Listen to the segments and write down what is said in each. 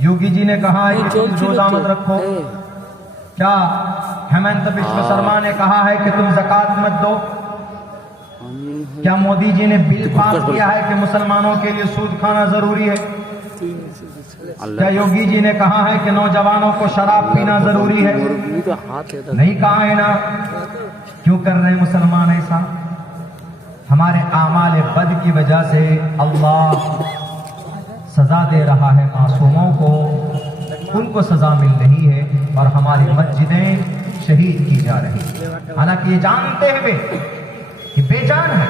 योगी जी ने कहा है कि तुम रोजा मत रखो। क्या हेमंत बिश्व शर्मा ने कहा है कि तुम ज़कात मत दो। क्या मोदी जी ने बिल पास किया है कि मुसलमानों के लिए सूद खाना जरूरी है। क्या योगी जी ने कहा है कि नौजवानों को शराब पीना जरूरी है। नहीं कहा है ना। क्यों कर रहे हैं मुसलमान ऐसा। हमारे आमाल बद की वजह से अल्लाह सजा दे रहा है मासूमों को, उनको सजा मिल रही है और हमारी मस्जिदें शहीद की जा रही है। हालांकि ये जानते हुए कि बेजान है।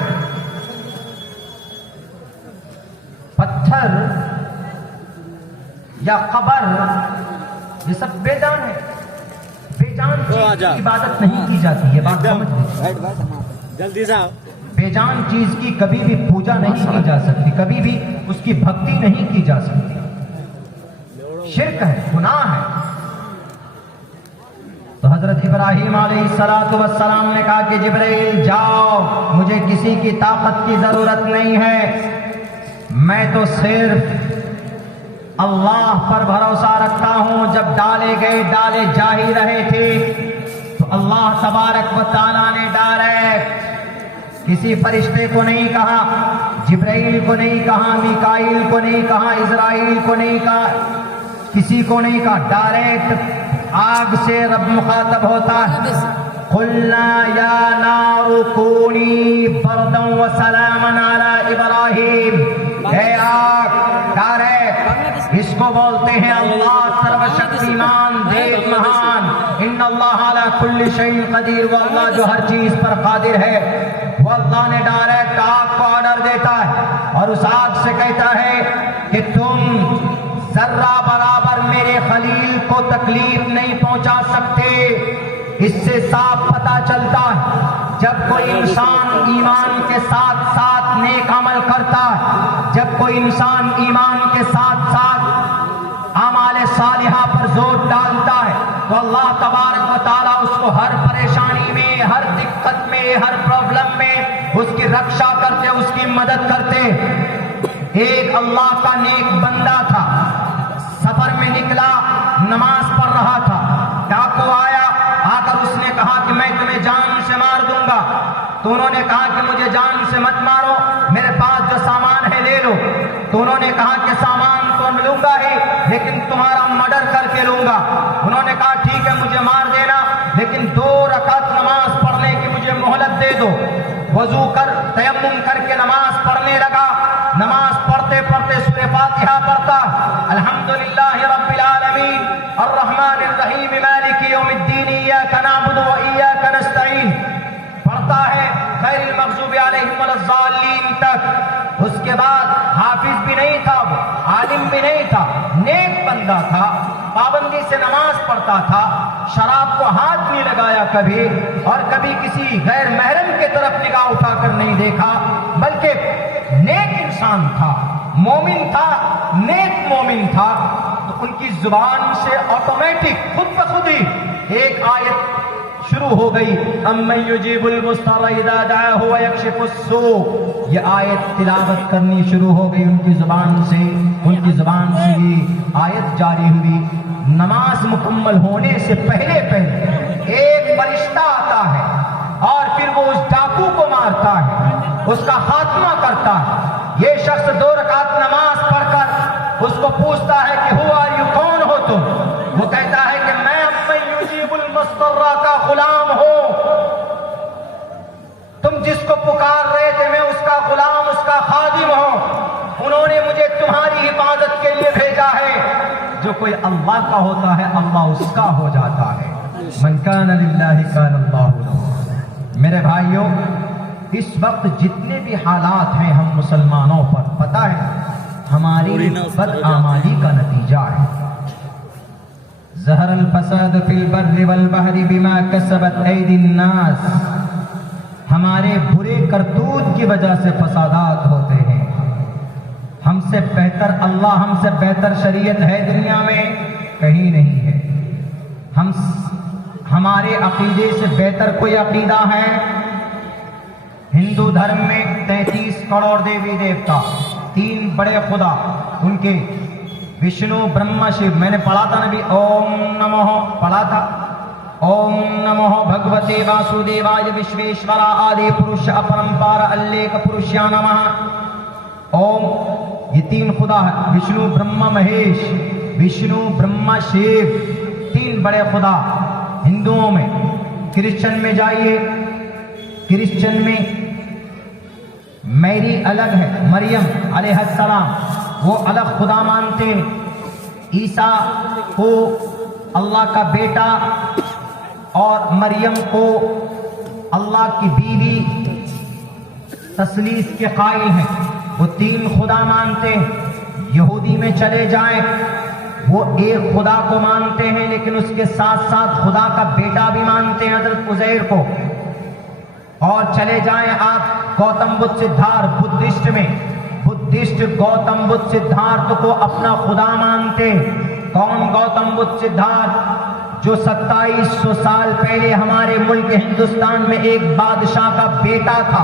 पत्थर या कब्र ये सब बेजान है। बेजान चीज की इबादत नहीं की जाती। ये बात समझ लीजिए। जल्दी से बेजान चीज की कभी भी पूजा नहीं की जा सकती, कभी भी उसकी भक्ति नहीं की जा सकती। शिर्क है, गुनाह है। तो हजरत इब्राहीम अलैहिस्सलातु वस्सलाम ने कहा कि जिब्राइल जाओ, मुझे किसी की ताकत की जरूरत नहीं है, मैं तो सिर्फ अल्लाह पर भरोसा रखता हूं। जब डाले गए डाले जा ही रहे थे तो अल्लाह तबारक व तआला ने डायरेक्ट किसी फरिश्ते को नहीं कहा, जिब्राइल को नहीं कहा, मीकाईल को नहीं कहा, इज़राइल को नहीं कहा, किसी को नहीं कहा। डायरेक्ट आग से रब मुखातब होता है। कुल्ना या नारु कूनी बरदन व सलामन अला इब्राहीम। हे आग, डायरेक्ट इसको बोलते हैं अल्लाह सर्वशक्तिमान देव महान। इन्नल्लाह अला कुल्ली शैइन कदीर। वो अल्लाह जो हर चीज पर कादिर है। वो अल्लाह ने डायरेक्ट आग को ऑर्डर देता है और उस आग से कहता है कि तुम जर्रा बराबर मेरे खलील को तकलीफ नहीं पहुंचा सकते। इससे साफ पता चलता है जब कोई इंसान ईमान के साथ साथ नेक अमल करता है, जब कोई इंसान ईमान के साथ साथ आमाले सालिहा पर जोर डालता है तो अल्लाह तबारक व तआला उसको हर परेशानी में, हर दिक्कत में, हर प्रॉब्लम में उसकी रक्षा करते, उसकी मदद करते। एक अल्लाह का नेक बंदा था, सफर में निकला, नमाज पढ़ रहा था। डाकू आया, आकर उसने कहा कि मैं तुम्हें जान से मार दूंगा। तो उन्होंने कहा कि मुझे जान से मत मारो, मेरे पास जो सामान है ले लो। तो उन्होंने कहा कि सामान तो लूंगा ही, लेकिन तुम्हारा मर्डर करके लूंगा। उन्होंने कहा ठीक है, मुझे मार देना, लेकिन 2 रकात नमाज पढ़ने की मुझे मोहलत दे दो। वजू कर तयम्मुम करके नमाज पढ़ने लगा। नमाज पढ़ते पढ़ते सूरह फातिहा पढ़ता, अल्हम्दुलिल्लाहि रब्बिल आलमीन अर्रहमानिर रहीम मालिकी यौमिद्दीन इय्याका नअबुदु व इय्याका नस्तईन पढ़ता है, गैरिल मग़ज़ूबि अलैहिम वलज़्ज़ालीन तक। उसके बाद हाफिज भी नहीं था, वो आलिम भी नहीं था, नेक बंदा था, पाबंदी से नमाज पढ़ता था, शराब को हाथ नहीं लगाया कभी, और कभी किसी गैर महरम के तरफ निगाह उठाकर नहीं देखा, बल्कि नेक इंसान था, मोमिन था, नेक मोमिन था। तो उनकी जुबान से ऑटोमेटिक खुद ब खुद ही एक आयत शुरू हो गई, अम्मन युजीबुल मुस्तर इज़ा दअाहु व यक्शिफुस सू। ये आयत तिलावत करनी शुरू हो गई उनकी जुबान से। उनकी जुबान से ये आयत जारी हुई। नमाज मुकम्मल होने से पहले पहले एक फरिश्ता आता है और फिर वो उस डाकू को मारता है, उसका खात्मा करता है। ये शख्स 2 रकात नमाज पढ़कर उसको पूछता है कि हुआ यू, कौन हो तुम। वो कहता है कि मैं अम्मन युजीबुल मुस्तर्रा का गुलाम हूं। तुम जिसको पुकार रहे थे मैं उसका गुलाम, उसका खादिम हूं। उन्होंने मुझे तुम्हारी हिफाजत के लिए भेजा है। जो कोई अल्लाह का होता है अल्लाह उसका हो जाता है। मन कान लिल्लाहि कान अल्लाहु लहू। मेरे भाइयों, इस वक्त जितने भी हालात हैं हम मुसलमानों पर, पता है हमारी बदआमाली का नतीजा है। ज़हरल फसाद फिल बर्रि वल बहरि बिमा कसबत ऐदिन नास। हमारे बुरे करतूत की वजह से फसादात होते हैं। हमसे बेहतर अल्लाह, हमसे बेहतर शरीयत है दुनिया में कहीं नहीं है। हमारे अकीदे से बेहतर कोई अकीदा है? हिंदू धर्म में 33 करोड़ देवी देवता, 3 बड़े खुदा, उनके विष्णु ब्रह्मा शिव। मैंने पढ़ा था नबी ओम नमः, पढ़ा था ओम नमः भगवते वासुदेवाय विश्वेश्वरा आदि पुरुष अपरंपार अल्लेख पुरुष्या नमः। ओम, ये तीन खुदा है, विष्णु ब्रह्मा महेश, विष्णु ब्रह्मा शिव, तीन बड़े खुदा हिंदुओं में। क्रिश्चियन में जाइए, क्रिश्चियन में मैरी अलग है, मरियम अलैहिस्सलाम, वो अलग खुदा मानते हैं। ईसा को अल्लाह का बेटा और मरियम को अल्लाह की बीवी तस्लीस के कायल हैं, वो तीन खुदा मानते हैं। यहूदी में चले जाएं, वो एक खुदा को मानते हैं, लेकिन उसके साथ साथ खुदा का बेटा भी मानते हैं हजरत उज़ैर को। और चले जाएं आप गौतम बुद्ध सिद्धार्थ, बुद्धिस्ट में, बुद्धिस्ट गौतम बुद्ध सिद्धार्थ को अपना खुदा मानते हैं। कौन गौतम बुद्ध सिद्धार्थ? जो 2700 साल पहले हमारे मुल्क हिंदुस्तान में एक बादशाह का बेटा था।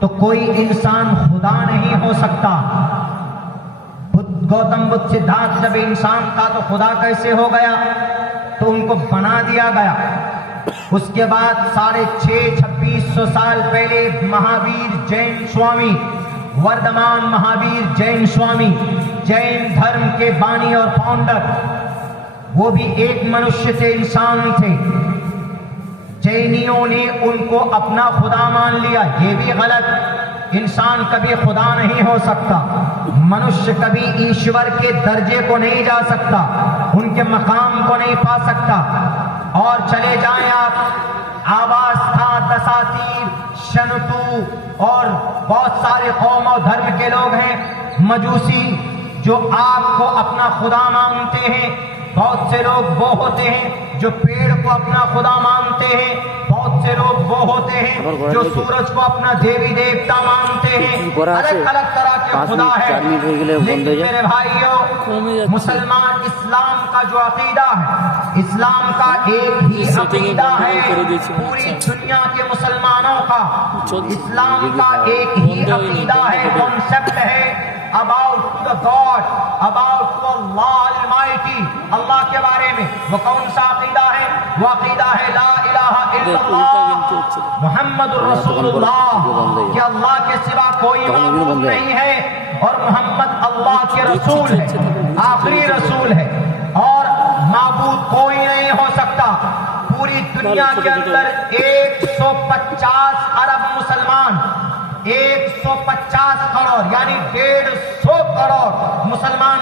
तो कोई इंसान खुदा नहीं हो सकता। गौतम बुद्ध सिद्धार्थ जब इंसान था तो खुदा कैसे हो गया? तो उनको बना दिया गया। उसके बाद 2600 साल पहले महावीर जैन स्वामी, वर्धमान महावीर जैन स्वामी, जैन धर्म के बानी और फाउंडर, वो भी एक मनुष्य थे, इंसान थे। जैनियों ने उनको अपना खुदा मान लिया, ये भी गलत। इंसान कभी खुदा नहीं हो सकता, मनुष्य कभी ईश्वर के दर्जे को नहीं जा सकता, उनके मकाम को नहीं पा सकता। और चले जाएं आप आवाज था, दसातीर, शनतू और बहुत सारे कौम और धर्म के लोग हैं, मजूसी, जो आपको अपना खुदा मानते हैं। बहुत से लोग वो होते हैं जो पेड़ को अपना खुदा मानते हैं, बहुत से लोग वो होते हैं जो सूरज को अपना देवी देवता मानते हैं। अलग अलग तरह के खुदा है। लेकिन मेरे भाइयों, मुसलमान इस्लाम का जो अकीदा है, इस्लाम का एक ही अकीदा है पूरी दुनिया के मुसलमानों का। इस्लाम का एक ही अकीदा है, कॉन्सेप्ट है about the God, about to Allah almighty, Allah के बारे में। वो कौन सा अकीदा है? वो अकीदा है ला इलाहा इल्लल्लाह मुहम्मदुर रसूलुल्लाह, कि अल्लाह के सिवा कोई माबूद नहीं है और मोहम्मद अल्लाह के रसूल है, आखिरी रसूल है और माबूद कोई नहीं हो सकता। पूरी दुनिया के अंदर 150 अरब मुसलमान, 150 करोड़ यानी 150 करोड़ मुसलमान